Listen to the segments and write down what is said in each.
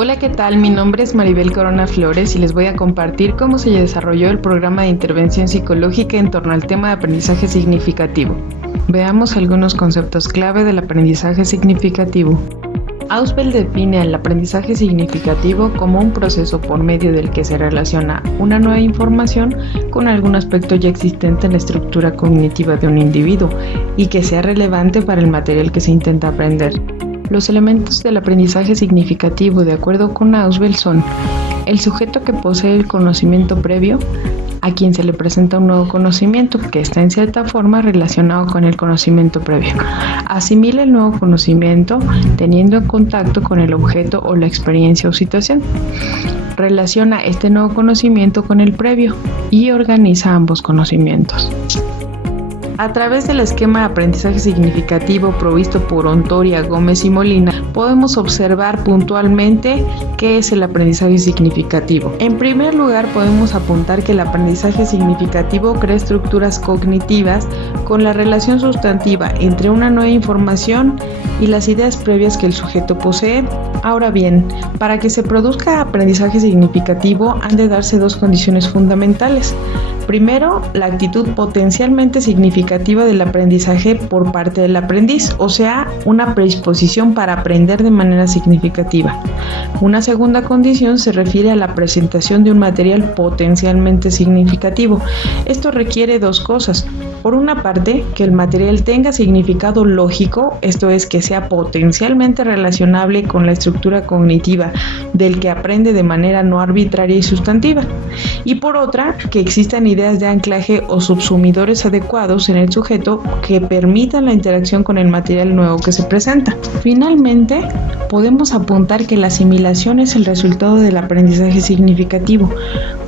Hola, ¿qué tal? Mi nombre es Maribel Corona Flores y les voy a compartir cómo se desarrolló el programa de intervención psicológica en torno al tema de aprendizaje significativo. Veamos algunos conceptos clave del aprendizaje significativo. Ausubel define el aprendizaje significativo como un proceso por medio del que se relaciona una nueva información con algún aspecto ya existente en la estructura cognitiva de un individuo y que sea relevante para el material que se intenta aprender. Los elementos del aprendizaje significativo, de acuerdo con Ausubel, son el sujeto que posee el conocimiento previo, a quien se le presenta un nuevo conocimiento que está en cierta forma relacionado con el conocimiento previo. Asimila el nuevo conocimiento teniendo en contacto con el objeto o la experiencia o situación. Relaciona este nuevo conocimiento con el previo y organiza ambos conocimientos. A través del esquema de aprendizaje significativo provisto por Ontoria, Gómez y Molina, podemos observar puntualmente qué es el aprendizaje significativo. En primer lugar, podemos apuntar que el aprendizaje significativo crea estructuras cognitivas con la relación sustantiva entre una nueva información y las ideas previas que el sujeto posee. Ahora bien, para que se produzca aprendizaje significativo han de darse dos condiciones fundamentales. Primero, la actitud potencialmente significativa del aprendizaje por parte del aprendiz, o sea, una predisposición para aprender de manera significativa. Una segunda condición se refiere a la presentación de un material potencialmente significativo. Esto requiere dos cosas. Por una parte, que el material tenga significado lógico, esto es, que sea potencialmente relacionable con la estructura cognitiva del que aprende de manera no arbitraria y sustantiva. Y por otra, que existan ideas de anclaje o subsumidores adecuados en el sujeto que permitan la interacción con el material nuevo que se presenta. Finalmente, podemos apuntar que la asimilación es el resultado del aprendizaje significativo.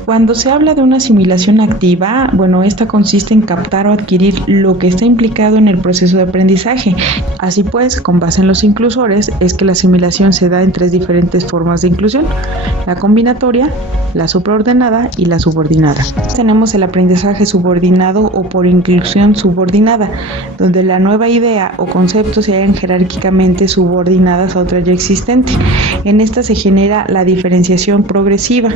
Cuando se habla de una asimilación activa, esta consiste en captar o adquirir lo que está implicado en el proceso de aprendizaje. Así pues, con base en los inclusores, es que la asimilación se da en tres diferentes formas de inclusión: la combinatoria, la supraordenada y la subordinada. Tenemos el aprendizaje subordinado o por inclusión subordinada, donde la nueva idea o concepto se hallan jerárquicamente subordinadas a otra ya existente. En esta se genera la diferenciación progresiva,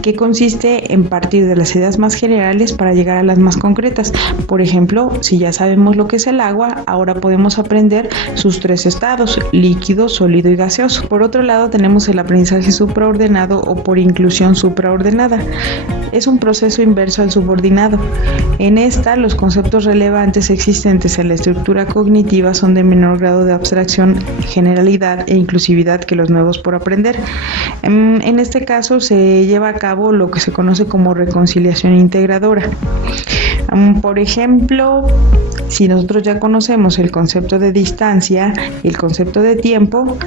que consiste en partir de las ideas más generales para llegar a las más concretas. Por ejemplo, si ya sabemos lo que es el agua, ahora podemos aprender sus tres estados: líquido, sólido y gaseoso. Por otro lado, tenemos el aprendizaje supraordenado o por inclusión supraordenada. Es un proceso inverso al subordinado. En esta, los conceptos relevantes existentes en la estructura cognitiva son de menor grado de abstracción, generalidad e inclusividad que los nuevos por aprender. En este caso, se lleva a cabo lo que se conoce como reconciliación integradora. Por ejemplo, si nosotros ya conocemos el concepto de distancia y el concepto de tiempo,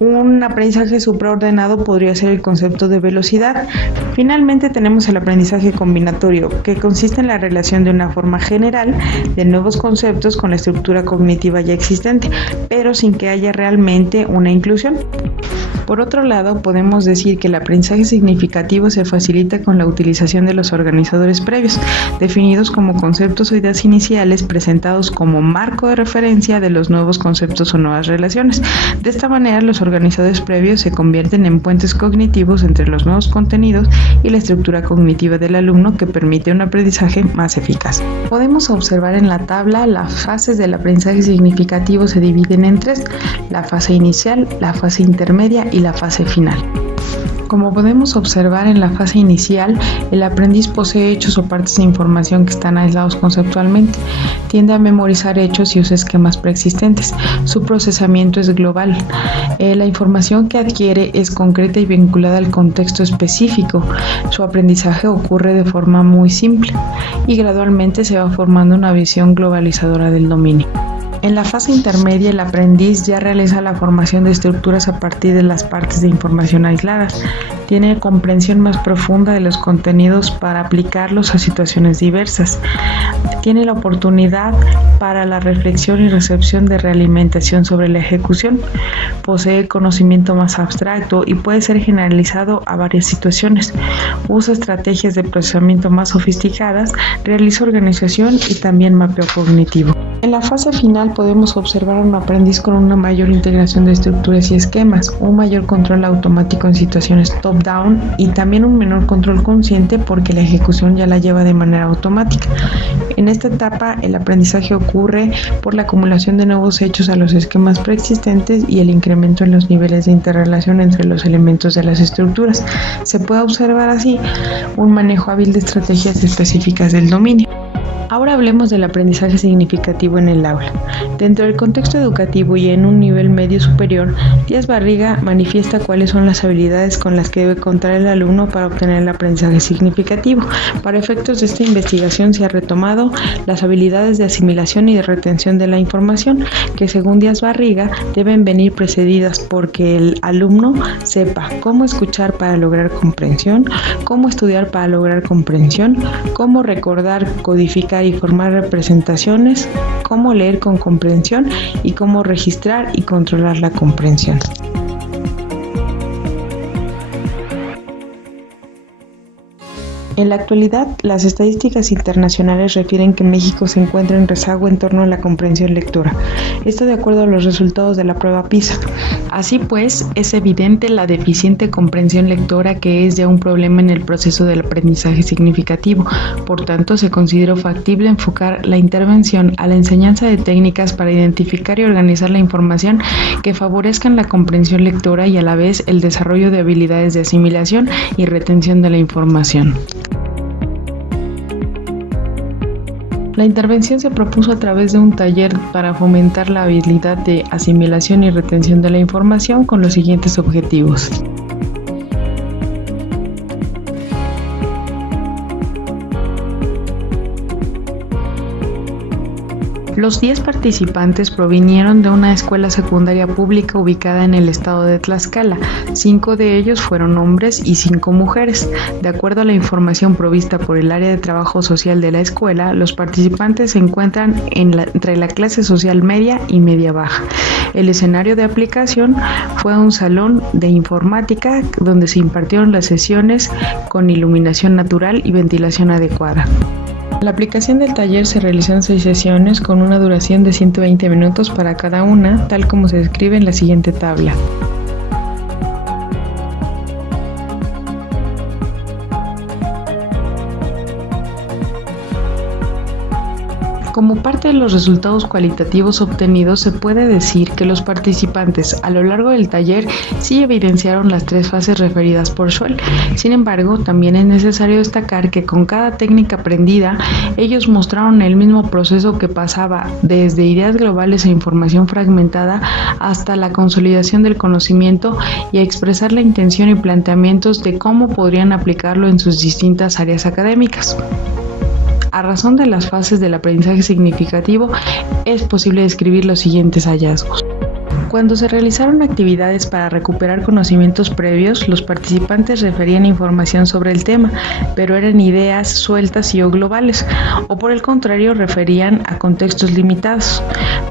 un aprendizaje supraordenado podría ser el concepto de velocidad. Finalmente tenemos el aprendizaje combinatorio, que consiste en la relación de una forma general de nuevos conceptos con la estructura cognitiva ya existente, pero sin que haya realmente una inclusión. Por otro lado, podemos decir que el aprendizaje significativo se facilita con la utilización de los organizadores previos, definidos como conceptos o ideas iniciales presentados como marco de referencia de los nuevos conceptos o nuevas relaciones. De esta manera, los organizadores previos se convierten en puentes cognitivos entre los nuevos contenidos y la estructura cognitiva del alumno, que permite un aprendizaje más eficaz. Podemos observar en la tabla las fases del aprendizaje significativo se dividen en tres: la fase inicial, la fase intermedia y la fase final. Como podemos observar en la fase inicial, el aprendiz posee hechos o partes de información que están aislados conceptualmente. Tiende a memorizar hechos y usa esquemas preexistentes. Su procesamiento es global. La información que adquiere es concreta y vinculada al contexto específico. Su aprendizaje ocurre de forma muy simple y gradualmente se va formando una visión globalizadora del dominio. En la fase intermedia, el aprendiz ya realiza la formación de estructuras a partir de las partes de información aisladas. Tiene comprensión más profunda de los contenidos para aplicarlos a situaciones diversas. Tiene la oportunidad para la reflexión y recepción de realimentación sobre la ejecución. Posee conocimiento más abstracto y puede ser generalizado a varias situaciones. Usa estrategias de procesamiento más sofisticadas, realiza organización y también mapeo cognitivo. En la fase final podemos observar a un aprendiz con una mayor integración de estructuras y esquemas, un mayor control automático en situaciones top-down y también un menor control consciente porque la ejecución ya la lleva de manera automática. En esta etapa el aprendizaje ocurre por la acumulación de nuevos hechos a los esquemas preexistentes y el incremento en los niveles de interrelación entre los elementos de las estructuras. Se puede observar así un manejo hábil de estrategias específicas del dominio. Ahora hablemos del aprendizaje significativo en el aula. Dentro del contexto educativo y en un nivel medio superior, Díaz Barriga manifiesta cuáles son las habilidades con las que debe contar el alumno para obtener el aprendizaje significativo. Para efectos de esta investigación se ha retomado las habilidades de asimilación y de retención de la información, que según Díaz Barriga deben venir precedidas porque el alumno sepa cómo escuchar para lograr comprensión, cómo estudiar para lograr comprensión, cómo recordar, codificar y formar representaciones, cómo leer con comprensión y cómo registrar y controlar la comprensión. En la actualidad, las estadísticas internacionales refieren que México se encuentra en rezago en torno a la comprensión lectora. Esto de acuerdo a los resultados de la prueba PISA. Así pues, es evidente la deficiente comprensión lectora que es ya un problema en el proceso del aprendizaje significativo. Por tanto, se consideró factible enfocar la intervención a la enseñanza de técnicas para identificar y organizar la información que favorezcan la comprensión lectora y a la vez el desarrollo de habilidades de asimilación y retención de la información. La intervención se propuso a través de un taller para fomentar la habilidad de asimilación y retención de la información con los siguientes objetivos. Los 10 participantes provinieron de una escuela secundaria pública ubicada en el estado de Tlaxcala. 5 de ellos fueron hombres y 5 mujeres. De acuerdo a la información provista por el área de trabajo social de la escuela, los participantes se encuentran entre la clase social media y media baja. El escenario de aplicación fue un salón de informática donde se impartieron las sesiones con iluminación natural y ventilación adecuada. La aplicación del taller se realizó en 6 sesiones con una duración de 120 minutos para cada una, tal como se describe en la siguiente tabla. Como parte de los resultados cualitativos obtenidos, se puede decir que los participantes a lo largo del taller sí evidenciaron las 3 fases referidas por Scholl. Sin embargo, también es necesario destacar que con cada técnica aprendida, ellos mostraron el mismo proceso que pasaba desde ideas globales e información fragmentada hasta la consolidación del conocimiento y a expresar la intención y planteamientos de cómo podrían aplicarlo en sus distintas áreas académicas. A razón de las fases del aprendizaje significativo, es posible describir los siguientes hallazgos. Cuando se realizaron actividades para recuperar conocimientos previos, los participantes referían información sobre el tema, pero eran ideas sueltas y o globales, o por el contrario referían a contextos limitados.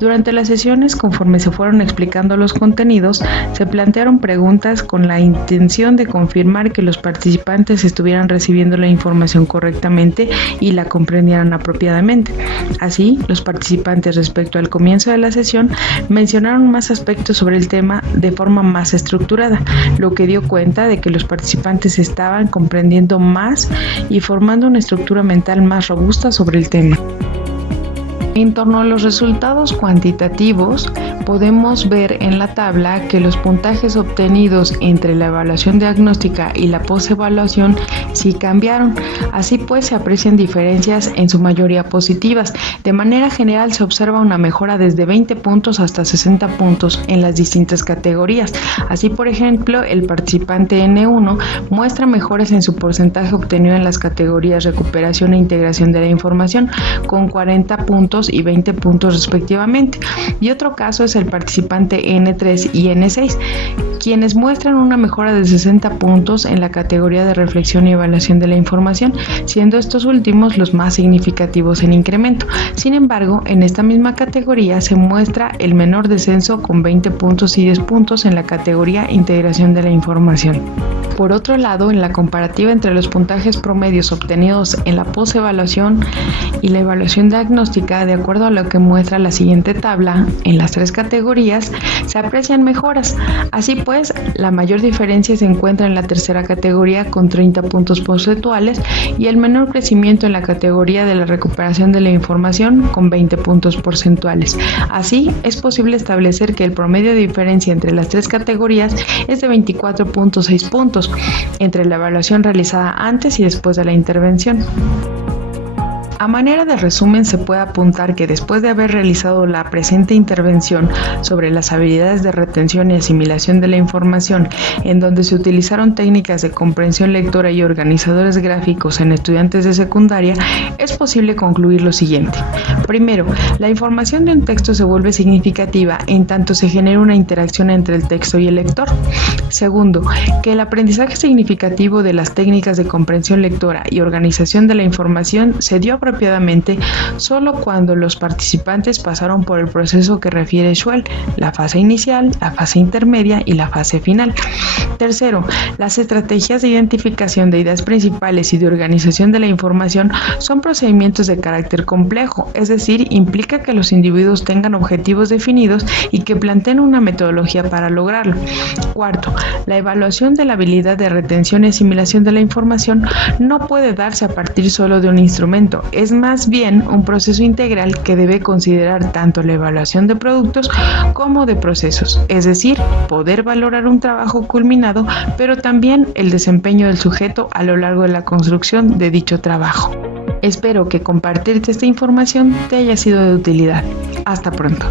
Durante las sesiones, conforme se fueron explicando los contenidos, se plantearon preguntas con la intención de confirmar que los participantes estuvieran recibiendo la información correctamente y la comprendieran apropiadamente. Así, los participantes respecto al comienzo de la sesión mencionaron más aspectos sobre el tema de forma más estructurada, lo que dio cuenta de que los participantes estaban comprendiendo más y formando una estructura mental más robusta sobre el tema. En torno a los resultados cuantitativos, podemos ver en la tabla que los puntajes obtenidos entre la evaluación diagnóstica y la postevaluación sí cambiaron. Así pues, se aprecian diferencias en su mayoría positivas. De manera general, se observa una mejora desde 20 puntos hasta 60 puntos en las distintas categorías. Así, por ejemplo, el participante N1 muestra mejoras en su porcentaje obtenido en las categorías recuperación e integración de la información, con 40 puntos y 20 puntos respectivamente. Y otro caso es el participante N3 y N6, quienes muestran una mejora de 60 puntos en la categoría de reflexión y evaluación de la información, siendo estos últimos los más significativos en incremento. Sin embargo, en esta misma categoría se muestra el menor descenso con 20 puntos y 10 puntos en la categoría integración de la información. Por otro lado, en la comparativa entre los puntajes promedios obtenidos en la postevaluación y la evaluación diagnóstica, de acuerdo a lo que muestra la siguiente tabla, en las 3 categorías se aprecian mejoras. Así pues, la mayor diferencia se encuentra en la tercera categoría con 30 puntos porcentuales y el menor crecimiento en la categoría de la recuperación de la información con 20 puntos porcentuales. Así, es posible establecer que el promedio de diferencia entre las 3 categorías es de 24.6 puntos entre la evaluación realizada antes y después de la intervención. A manera de resumen, se puede apuntar que después de haber realizado la presente intervención sobre las habilidades de retención y asimilación de la información, en donde se utilizaron técnicas de comprensión lectora y organizadores gráficos en estudiantes de secundaria, es posible concluir lo siguiente. Primero, la información de un texto se vuelve significativa en tanto se genera una interacción entre el texto y el lector. Segundo, que el aprendizaje significativo de las técnicas de comprensión lectora y organización de la información se dio apropiadamente solo cuando los participantes pasaron por el proceso que refiere Schwell, la fase inicial, la fase intermedia y la fase final. Tercero, las estrategias de identificación de ideas principales y de organización de la información son procedimientos de carácter complejo, es decir, implica que los individuos tengan objetivos definidos y que planteen una metodología para lograrlo. Cuarto, la evaluación de la habilidad de retención y asimilación de la información no puede darse a partir solo de un instrumento, es más bien un proceso integral que debe considerar tanto la evaluación de productos como de procesos, es decir, poder valorar un trabajo culminado, pero también el desempeño del sujeto a lo largo de la construcción de dicho trabajo. Espero que compartirte esta información te haya sido de utilidad. Hasta pronto.